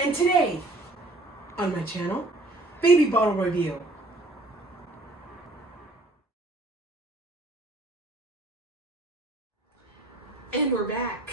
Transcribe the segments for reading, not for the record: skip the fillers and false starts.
And today, on my channel, baby bottle review. And we're back.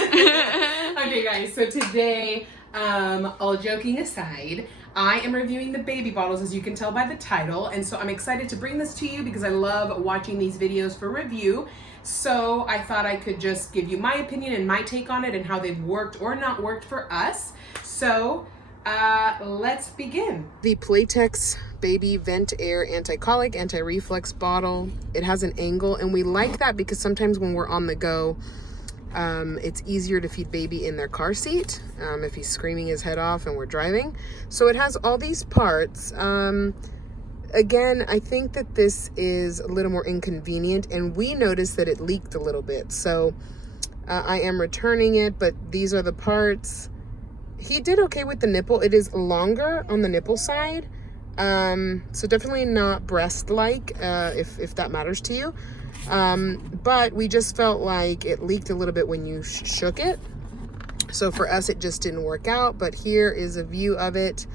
Okay guys, so today, all joking aside, I am reviewing the baby bottles, as you can tell by the title, and so I'm excited to bring this to you because I love watching these videos for review. So I thought I could just give you my opinion and my take on it and how they've worked or not worked for us. So let's begin. The Playtex Baby Vent Air Anti-Colic, Anti-Reflux bottle. It has an angle, and we like that because sometimes when we're on the go, it's easier to feed baby in their car seat if he's screaming his head off and we're driving. So it has all these parts. Again, I think that this is a little more inconvenient, and we noticed that it leaked a little bit. So I am returning it, but these are the parts. He did okay with the nipple. It is longer on the nipple side. So definitely not breast-like, if that matters to you. But we just felt like it leaked a little bit when you shook it. So for us, it just didn't work out. But here is a view of it.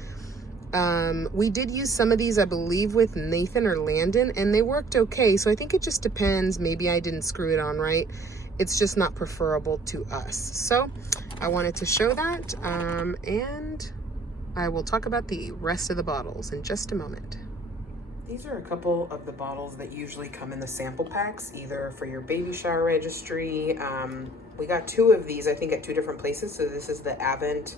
We did use some of these, I believe, with Nathan or Landon, and they worked okay. So I think it just depends. Maybe I didn't screw it on right. It's just not preferable to us. So I wanted to show that, and I will talk about the rest of the bottles in just a moment. These are a couple of the bottles that usually come in the sample packs, either for your baby shower registry. We got two of these, I think, at two different places. So this is the Abent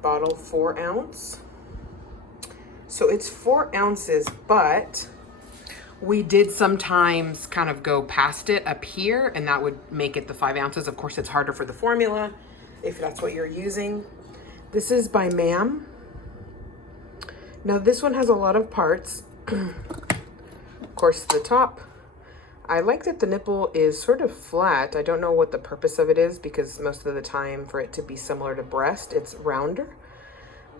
Bottle 4 ounce. So it's 4 ounces, but we did sometimes kind of go past it up here, and that would make it the 5 ounces. Of course, it's harder for the formula if that's what you're using. This is by Ma'am. Now this one has a lot of parts. Of course, the top. I like that the nipple is sort of flat. I don't know what the purpose of it is, because most of the time for it to be similar to breast, it's rounder.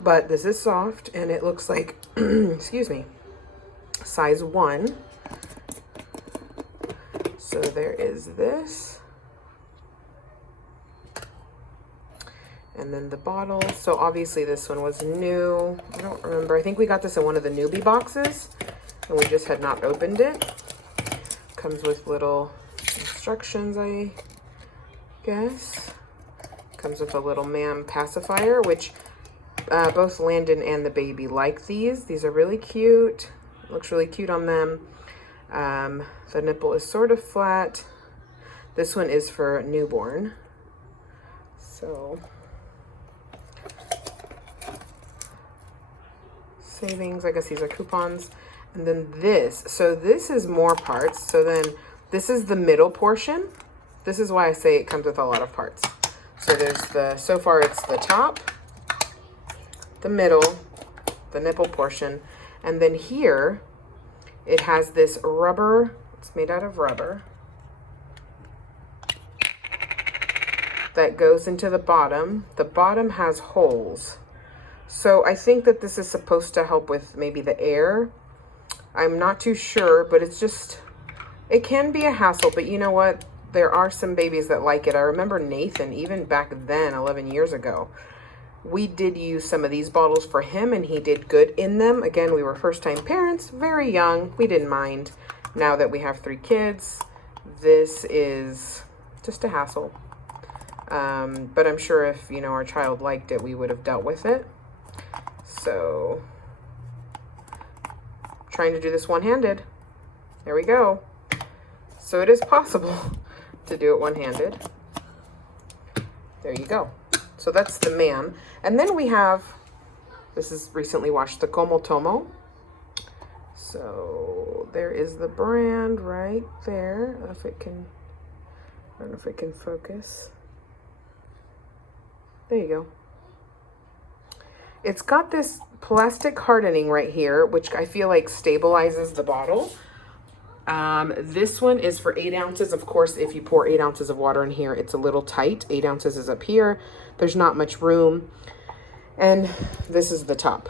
But this is soft, and it looks like, excuse me, size 1. So there is this. And then the bottle. So obviously this one was new. I don't remember. I think we got this in one of the newbie boxes, and we just had not opened it. Comes with little instructions, I guess. Comes with a little Ma'am pacifier, which both Landon and the baby like these. These are really cute. Looks really cute on them. The nipple is sort of flat. This one is for newborn. So savings, I guess these are coupons. And then this, so this is more parts. So then this is the middle portion. This is why I say it comes with a lot of parts. So there's the, so far it's the top, the middle, the nipple portion, and then here it has this rubber, it's made out of rubber, that goes into the bottom. The bottom has holes. So I think that this is supposed to help with maybe the air. I'm not too sure, but it's just, it can be a hassle, but you know what? There are some babies that like it. I remember Nathan, even back then, 11 years ago, we did use some of these bottles for him, and he did good in them. Again, we were first-time parents, very young. We didn't mind. Now that we have 3 kids, this is just a hassle. But I'm sure if, you know, our child liked it, we would have dealt with it. So, trying to do this one-handed. There we go. So it is possible to do it one-handed. There you go. So that's the Ma'am. And then we have, this is recently washed, the Tomo. So there is the brand right there. I don't know if it can, I don't know if it can focus. There you go. It's got this plastic hardening right here, which I feel like stabilizes the bottle. This one is for 8 ounces. Of course, if you pour 8 ounces of water in here, it's a little tight. 8 ounces is up here. There's not much room. And this is the top.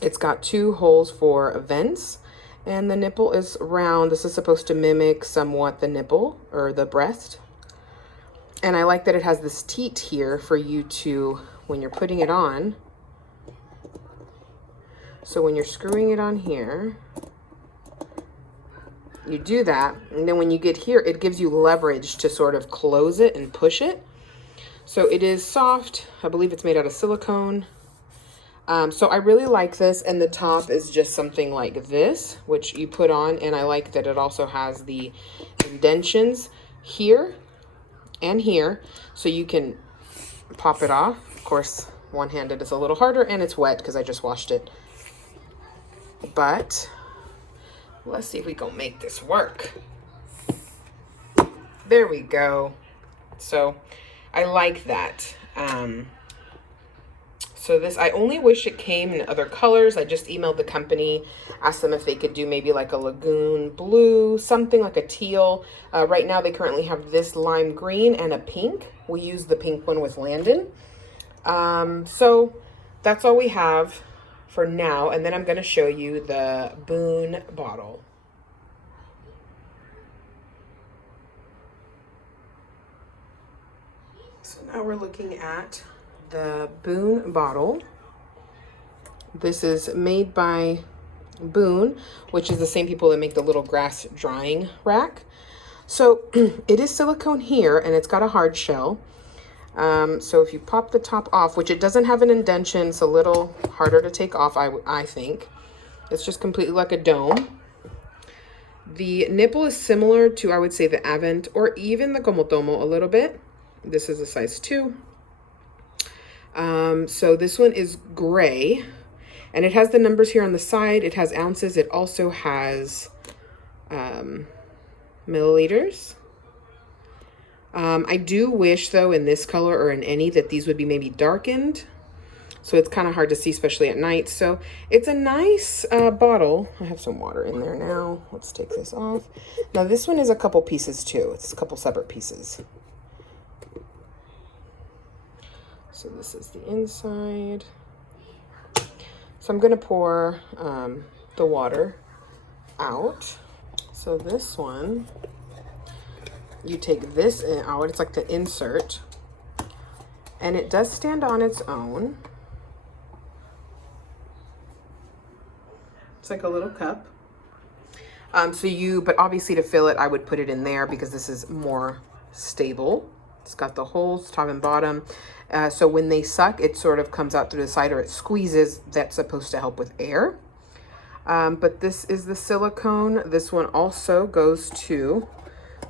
It's got 2 holes for vents, and the nipple is round. This is supposed to mimic somewhat the nipple or the breast. And I like that it has this teat here for you to, when you're putting it on, so when you're screwing it on here, you do that, and then when you get here, it gives you leverage to sort of close it and push it. So it is soft. I believe it's made out of silicone. So I really like this, and the top is just something like this, which you put on, and I like that it also has the indentions here and here, so you can pop it off. Of course, one-handed is a little harder, and it's wet because I just washed it. But let's see if we can make this work. There we go. So I like that. So this, I only wish it came in other colors. I just emailed the company, asked them if they could do maybe like a lagoon blue, something like a teal. Right now they currently have this lime green and a pink. We use the pink one with Landon. So that's all we have for now. And then I'm going to show you the Boone bottle. So now we're looking at the Boone bottle. This is made by Boone, which is the same people that make the little grass drying rack. So it is silicone here, and it's got a hard shell. So if you pop the top off, which it doesn't have an indentation, it's a little harder to take off, I think. It's just completely like a dome. The nipple is similar to, I would say, the Abent or even the Tomo a little bit. This is a size 2. So this one is gray, and it has the numbers here on the side. It has ounces. It also has milliliters. I do wish, though, in this color or in any, that these would be maybe darkened. So it's kind of hard to see, especially at night. So it's a nice bottle. I have some water in there now. Let's take this off. Now this one is a couple pieces too. It's a couple separate pieces. So this is the inside. So I'm going to pour the water out. So this one, you take this out. It's like the insert. And it does stand on its own. It's like a little cup. But obviously to fill it, I would put it in there because this is more stable. It's got the holes, top and bottom. So when they suck, it sort of comes out through the side, or it squeezes. That's supposed to help with air. But this is the silicone. This one also goes to,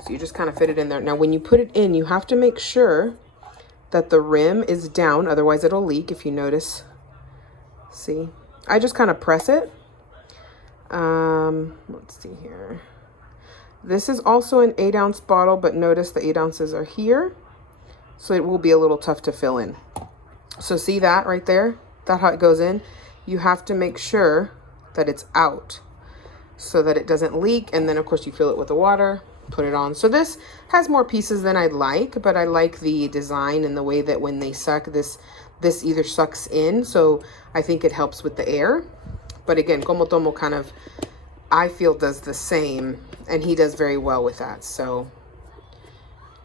so you just kind of fit it in there. Now, when you put it in, you have to make sure that the rim is down. Otherwise, it'll leak if you notice. See, I just kind of press it. Let's see here. This is also an 8-ounce bottle, but notice the 8 ounces are here. So it will be a little tough to fill in. So see that right there? That's how it goes in. You have to make sure that it's out so that it doesn't leak. And then of course you fill it with the water, put it on. So this has more pieces than I'd like, but I like the design and the way that when they suck, this either sucks in. So I think it helps with the air. But again, Tomo kind of, I feel, does the same, and he does very well with that. So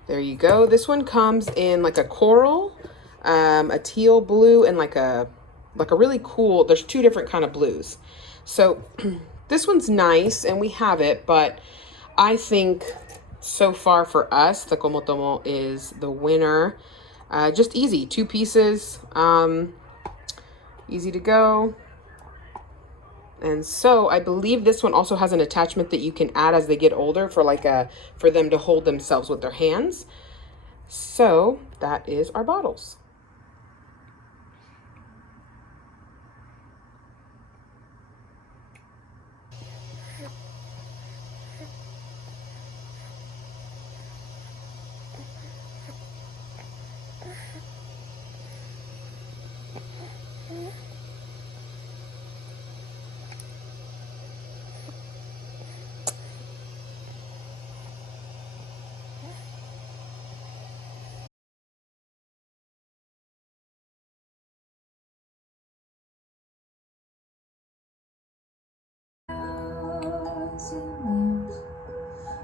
there you go. This one comes in like a coral, a teal blue, and like a really cool, there's 2 different kind of blues. So this one's nice, and we have it, but I think so far for us, the Tomo is the winner. Just easy, 2 pieces, easy to go. And so I believe this one also has an attachment that you can add as they get older for for them to hold themselves with their hands. So that is our bottles.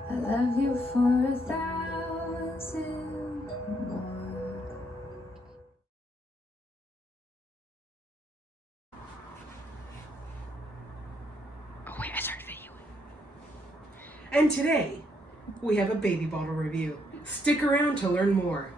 I love you for 1,000 wait, I started videoing. And today, we have a baby bottle review. Stick around to learn more.